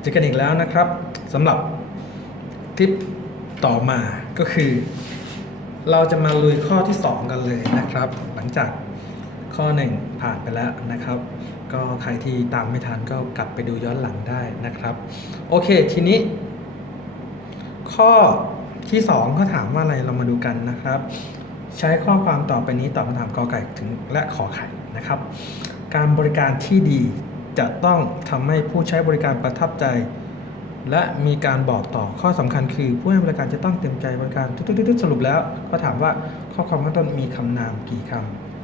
เจอกันอีกแล้วนะครับสำหรับคลิปต่อมาก็คือ เราจะมาลุยข้อที่ 2 กันเลยนะครับ หลังจากข้อ 1 ผ่านไปแล้วนะครับ ก็ใครที่ตามไม่ทันก็กลับไปดูย้อนหลังได้นะครับ โอเคทีนี้ ข้อที่2เขาถามว่าอะไรเรามาดูกันนะครับ ใช้ข้อความต่อไปนี้ตอบคำถามกอไก่ถึงและขอไข่นะครับ การบริการที่ดี จะต้องทำให้ผู้ใช้บริการประทับใจ และมีการบอกต่อข้อสำคัญคือ ผู้ให้บริการจะต้องเต็มใจบริการทุกๆสรุปแล้ว ก็ถามว่าข้อความข้างต้นมีคำนามกี่ค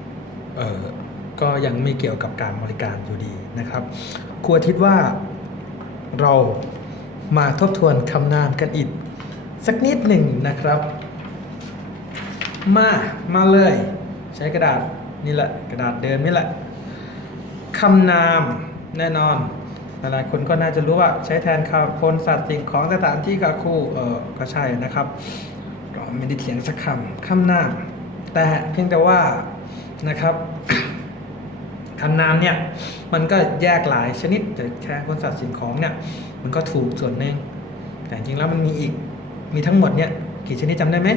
ำเออก็ยังไม่เกี่ยวกับการบริการอยู่ดีนะครับครูอาทิตย์ว่าเรามาทบทวนคำนามกันอีกสักนิดหนึ่งนะครับ มา มาเลย ใช้กระดาษนี่แหละ กระดาษเดิมนี่แหละคำนาม แน่นอน หลายๆคนก็น่าจะรู้ว่าใช้แทนคำคนสัตว์สิ่งของสถานที่กับคู่เออก็ใช่นะครับก็ไม่ได้เถียงสักคำคำนามแต่เพียงแต่ว่านะครับคำนามเนี่ยมันก็แยกหลายชนิดแต่แค่คนสัตว์สิ่งของเนี่ยมันก็ถูกส่วนหนึ่งแต่จริงๆแล้วมันมีอีกมีทั้งหมดเนี่ยกี่ชนิดจำได้ไหม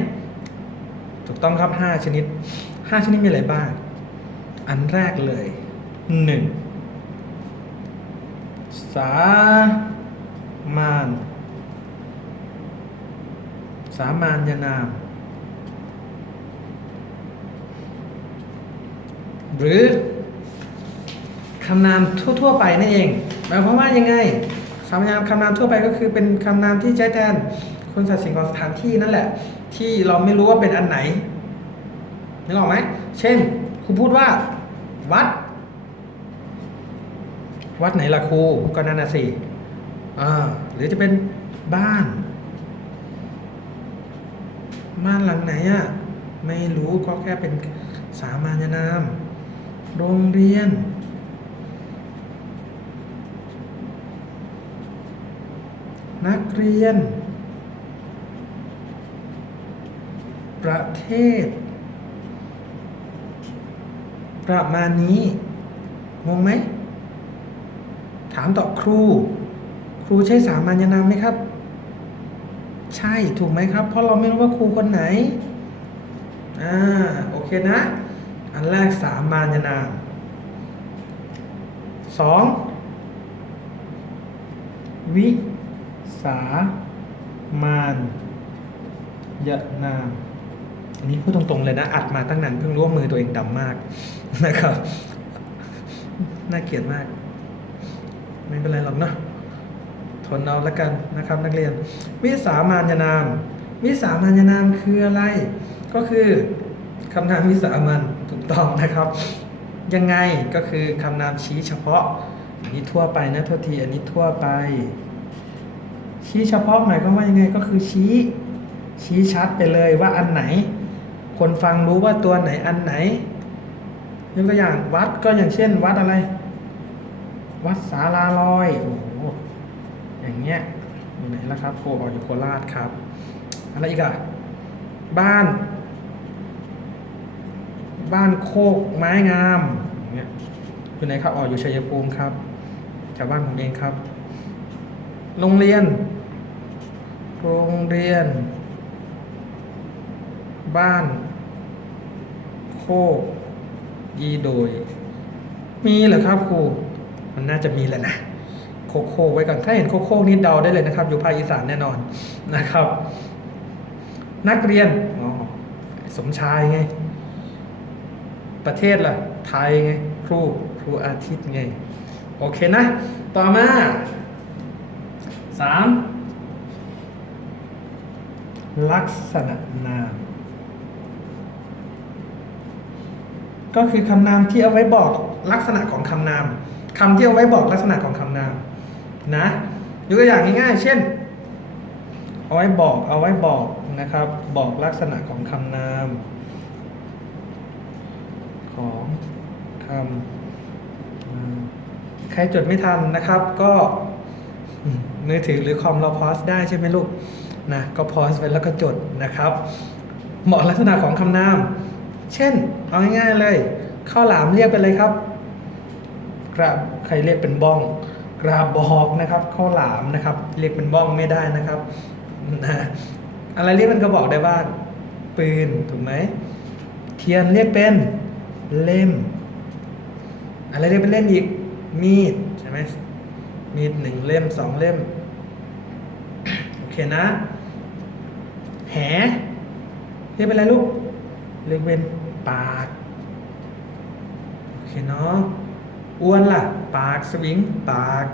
ถูกต้องครับ 5 ชนิด 5 ชนิดมีอะไรบ้าง อันแรกเลย 1. สามานสามานยนาม หรือคำนามทั่วๆไปนั่นเองหมายความว่ายังไงสามนามคำนามทั่วไปก็คือเป็นคำนามที่ใช้แทนคนสัตว์สิ่งของสถานที่นั่นแหละ ที่เราไม่รู้ว่าเป็นอันไหนนึกออกไหมเช่นครูพูดว่า วัด วัดไหนล่ะครูก็นั่นน่ะสิอ่าหรือจะเป็นบ้าน บ้านหลังไหนอะไม่รู้ก็แค่เป็นสามัญนาม โรงเรียน นักเรียน ประเทศ ประมาณนี้งงไหม ถามต่อครู ครูใช้สามัญนามไหมครับ ใช่ถูกไหมครับ เพราะเราไม่รู้ว่าครูคนไหนอ่าโอเคนะ อันแรกสามัญนามสองวิสามานยนามอันนี้พูดตรงๆเลยนะ อัดมาตั้งนานเพิ่งรู้ว่ามือตัวเองดำมากนะครับ น่าเกลียดมาก ไม่เป็นไรหรอกเนอะทนเอาละกันนะครับนักเรียน วิสามัญนาม วิสามัญนามคืออะไร ก็คือคำนามวิสามัญถูกต้องนะครับ ยังไงก็คือคำนามชี้เฉพาะอันนี้ทั่วไปนะโทษทีอันนี้ทั่วไป ชี้เฉพาะหมายความว่ายังไงก็คือชี้ชี้ชัดไปเลยว่าอันไหน คนฟังรู้ว่าตัวไหนอันไหนยกตัวอย่างวัดก็อย่างเช่น วัดอะไร วัดสาลาลอยโอ้โหอย่างเงี้ยอยู่ไหนล่ะครับโคออกอยู่โคราชครับ อะไรอีกอะบ้าน บ้านโคกไม้งามอย่างเงี้ยอยู่ไหนครับออกอยู่ชัยภูมิครับจากบ้านผมเองครับ โรงเรียน โรงเรียน บ้าน โคกยีโดย มีเหรอครับครู มันน่าจะมีแหละนะโคโค่ไว้ก่อนถ้าเห็นโคโค่นี่เดาได้เลยนะครับ อยู่ภาคอีสานแน่นอนนะครับ นักเรียนอ๋อสมชายไง ประเทศล่ะ ไทยไง ครูครูอาทิตย์ไง โอเคนะ ต่อมาสามลักษณะนาม ก็คือคำนามที่เอาไว้บอกลักษณะของคำนาม คำที่เอาไว้บอกลักษณะของคำนามนะยกตัวอย่างง่ายๆเช่น เอาไว้บอกเอาไว้บอกนะครับ บอกลักษณะของคำนาม ของคำใครจดไม่ทันนะครับ ก็มมือถือหรือคอมเราพอสได้ใช่ไหมลูกนะก็พอสไว้แล้วก็จดนะครับ เหมาะลักษณะของคำนาม เช่น เอาง่ายๆเลยข้าวหลามเรียกเป็นอะไรครับ กระใครเรียกเป็นบ้อง กราบบอกนะครับข้าวหลามนะครับ เรียกเป็นบ้องไม่ได้นะครับนะอะไรเรียกเป็นกระบอกได้บ้างปืนถูกไหมเทียนเรียกเป็นเล่ม อะไรเรียกเป็นเล่มอีกมีดใช่ไหมมีดหนึ่งเล่มสองเล่มโอเคนะ แหเรียกเป็นอะไรลูกเรียกเป็นปากโอเคเนาะ อ้วนล่ะ ปากสวิง ปาก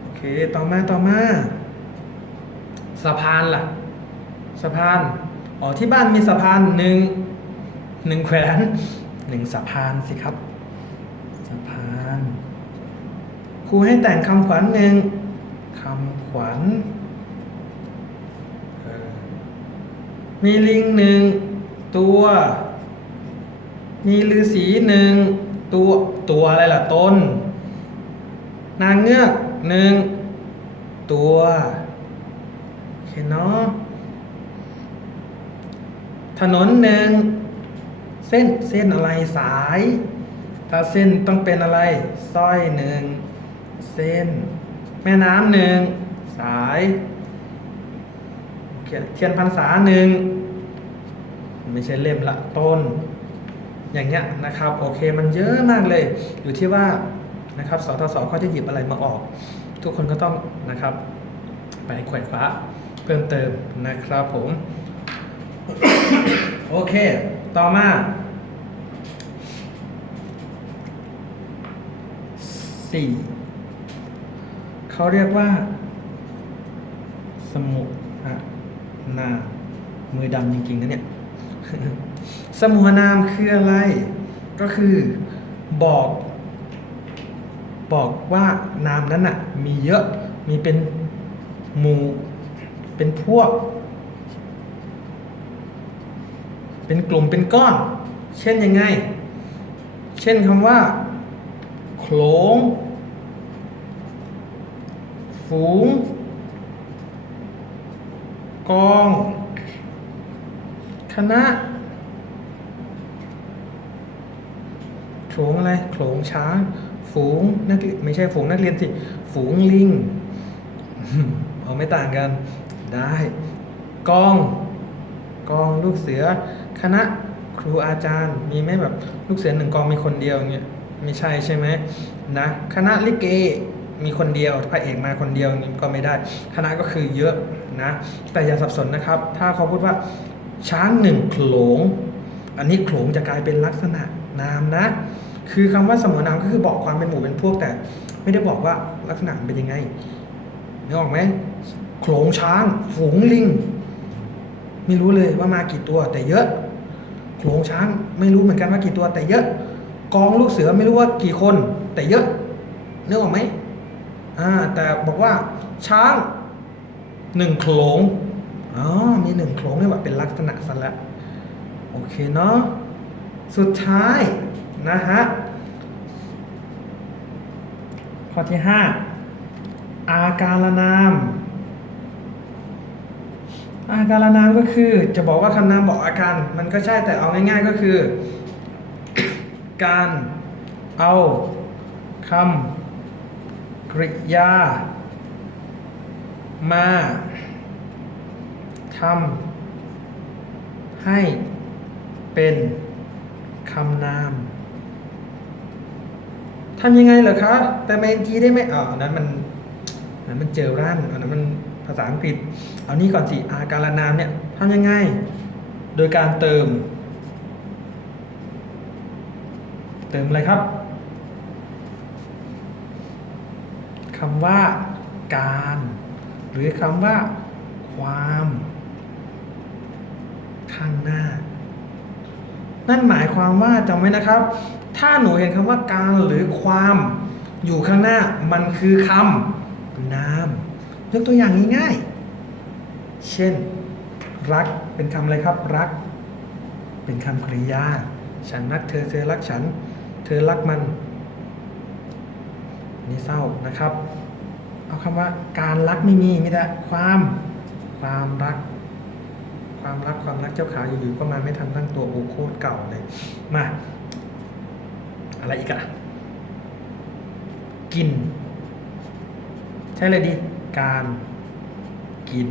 โอเค ต่อมาต่อมา สะพานล่ะ สะพาน อ๋อ ที่บ้านมีสะพานหนึ่งหนึ่งแขวนหนึ่งสะพานสิครับ สะพาน ครูให้แต่งคำขวัญหนึ่งคำขวัญมีลิงหนึ่งตัว มีฤาษีหนึ่งตัวตัวอะไรล่ะต้นนางเงือกหนึ่งตัวโอเคเนาะถนนหนึ่งเส้นเส้นอะไรสาย ถ้าเส้นต้องเป็นอะไรสร้อยหนึ่งเส้น แม่น้ำหนึ่งสายเขียนเทียนพรรษาหนึ่งไม่ใช่เล่มละต้น อย่างเงี้ยนะครับโอเคมันเยอะมากเลยอยู่ที่ว่านะครับสทศเขาจะหยิบอะไรมาออก ทุกคนก็ต้องนะครับ ไปขวนคว้าเพิ่มเติมนะครับผมโอเค ต่อมาสี่เขาเรียกว่า สมุหนามมือดำจริงๆนะเนี่ย สมุหนามคืออะไร ก็คือบอก บอกว่านามนั้นน่ะมีเยอะมีเป็นหมู่เป็นพวก เป็นกลุ่มเป็นก้อน เช่นยังไง เช่นคำว่าโขลงฝูง กอง คณะ โขงอะไรโขลงช้าง ฝูงนักเรียนไม่ใช่ฝูงนักเรียนสิ ฝูงลิงเอาไม่ต่างกัน ได้กองกองลูกเสือ คณะครูอาจารย์ มีไหมแบบลูกเสือหนึ่งกองมีคนเดียวเงี้ยไม่ใช่ใช่ไหมนะคณะลิเกมีคนเดียวพระเอกมาคนเดียวนี่ก็ไม่ได้ คณะก็คือเยอะนะแต่อย่าสับสนนะครับ ถ้าเขาพูดว่าช้างหนึ่งโขลง อันนี้โขลงจะกลายเป็นลักษณะนามนะ คือคำว่าสมุนามก็คือบอกความเป็นหมู่เป็นพวกแต่ ไม่ได้บอกว่าลักษณะเป็นยังไงนึกออกไหมโขลงช้าง ฝูงลิง ไม่รู้เลยว่ามากี่ตัวแต่เยอะโขลงช้างไม่รู้เหมือนกันว่ากี่ตัวแต่เยอะ กองลูกเสือไม่รู้ว่ากี่คน แต่เยอะนึกออกไหมอ่าแต่บอกว่าช้างหนึ่งโขลงอ๋อมีหนึ่งโขลงนี่ว่าเป็นลักษณะสันละโอเคเนาะสุดท้าย นะฮะ ข้อที่ห้าอาการนาม อาการนามก็คือจะบอกว่าคำนามบอกอาการ มันก็ใช่แต่เอาง่าย ๆก็คือ การเอาคำกริยา มาทำให้เป็นคำนาม ทำยังไงเหรอคะแต่เมนจีได้ไหมอ๋ออันนั้นมันอันนั้นมันเจอร้านอันนั้นมันภาษาอังกฤษ เอานี่ก่อนสิอาการนามเนี่ยทำยังไง โดยการเติม เติมอะไรครับคำว่าการ หรือคำว่า ความ ข้างหน้า นั่นหมายความว่าจำไว้นะครับ ถ้าหนูเห็นคำว่าการหรือความอยู่ข้างหน้ามันคือคำนามยกตัวอย่างง่ายๆ เช่น รักเป็นคำอะไรครับรัก เป็นคำกริยา ฉันรักเธอเธอรักฉัน เธอรักมัน นี่เศร้านะครับ เอาคำว่าการรักไม่มีมีแต่ความความรัก ความรักความรักเจ้าขาอยู่ๆก็มาไม่ทันตั้งตัวโอโคตรเก่าเลยมา อะไรอีกอะกิน ใช่เลยดีการกิน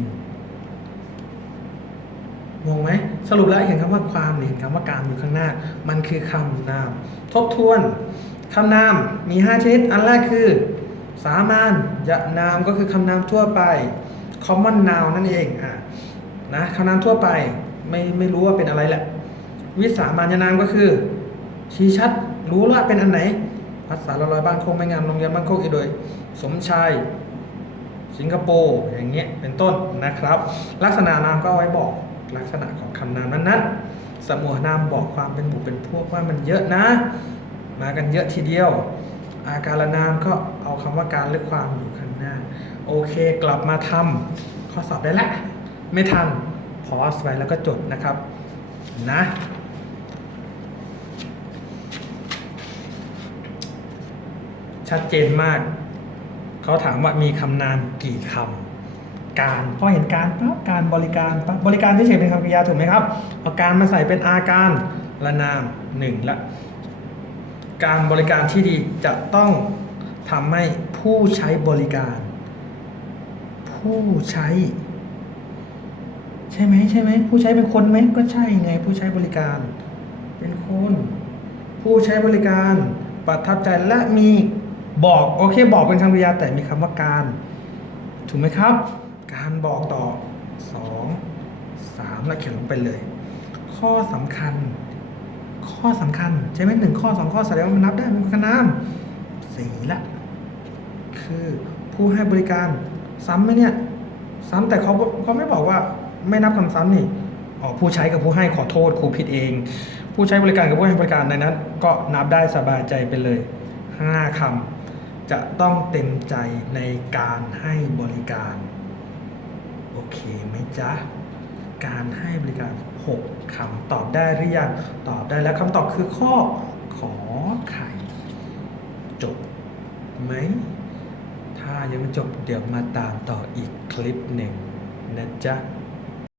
งงไหม สรุปแล้วเห็นคำว่าความเห็นคำว่าการอยู่ข้างหน้า มันคือคำนาม ทบทวนคำนามมี5ชนิด อันแรกคือ สามัญยนามก็คือคำนามทั่วไป common noun นั่นเองอะนะคำนามทั่วไปไม่ไม่รู้ว่าเป็นอะไรแหละ วิสามัญนามก็คือ ชี้ชัด รู้ว่าเป็นอันไหน ภาษาละลอยบ้านโคกไม่งามโรงเรียนบ้านโคกอีโดย สมชายสิงคโปร์อย่างเงี้ยเป็นต้นนะครับ ลักษณะนามก็ไว้บอกลักษณะของคำนามนั้นๆสมุหนามบอกความเป็นหมู่เป็นพวกว่ามันเยอะนะ มากันเยอะทีเดียว อาการนามก็เอาคำว่าการหรือความอยู่ข้างหน้า โอเคกลับมาทำข้อสอบได้แล้วไม่ทันพอสไว้แล้วก็จดนะครับนะ ชัดเจนมาก เขาถามว่ามีคำนามกี่คำการพอเห็นการปั๊บการบริการปั๊บบริการที่เฉยเป็นคำกริยาถูกไหมครับเอาการมาใส่เป็นอาการละนามหนึ่งละการบริการที่ดีจะต้องทำให้ผู้ใช้บริการ ผู้ใช้ ใช่ไหมใช่ไหมผู้ใช้เป็นคนไหมก็ใช่ไง ผู้ใช้บริการ เป็นคน ผู้ใช้บริการประทับใจและมี บอกโอเค บอกเป็นคำกริยาแต่มีคำว่าการ ถูกไหมครับ การบอกต่อสองสามแล้วเขียนลงไปเลย ข้อสำคัญ ข้อสำคัญใช่ไหมหนึ่งข้อสองข้อแสดงว่ามันนับได้มันคำนามสี่ละคือผู้ให้บริการซ้ำไหมเนี่ย ซ้ำแต่เขาเขาไม่บอกว่าไม่นับคำซ้ำนี่อ๋อผู้ใช้กับผู้ให้ขอโทษครูผิดเอง ผู้ใช้บริการกับผู้ให้บริการในนั้น ก็นับได้สบายใจไปเลยห้าคำ จะต้องเต็มใจในการให้บริการ โอเคไหมจ๊ะ การให้บริการ 6คำตอบได้หรือยัง ตอบได้แล้วคำตอบคือข้อขอไข่จบไหม ถ้ายังไม่จบเดี๋ยวมาตามต่ออีกคลิปหนึ่งนะจ๊ะ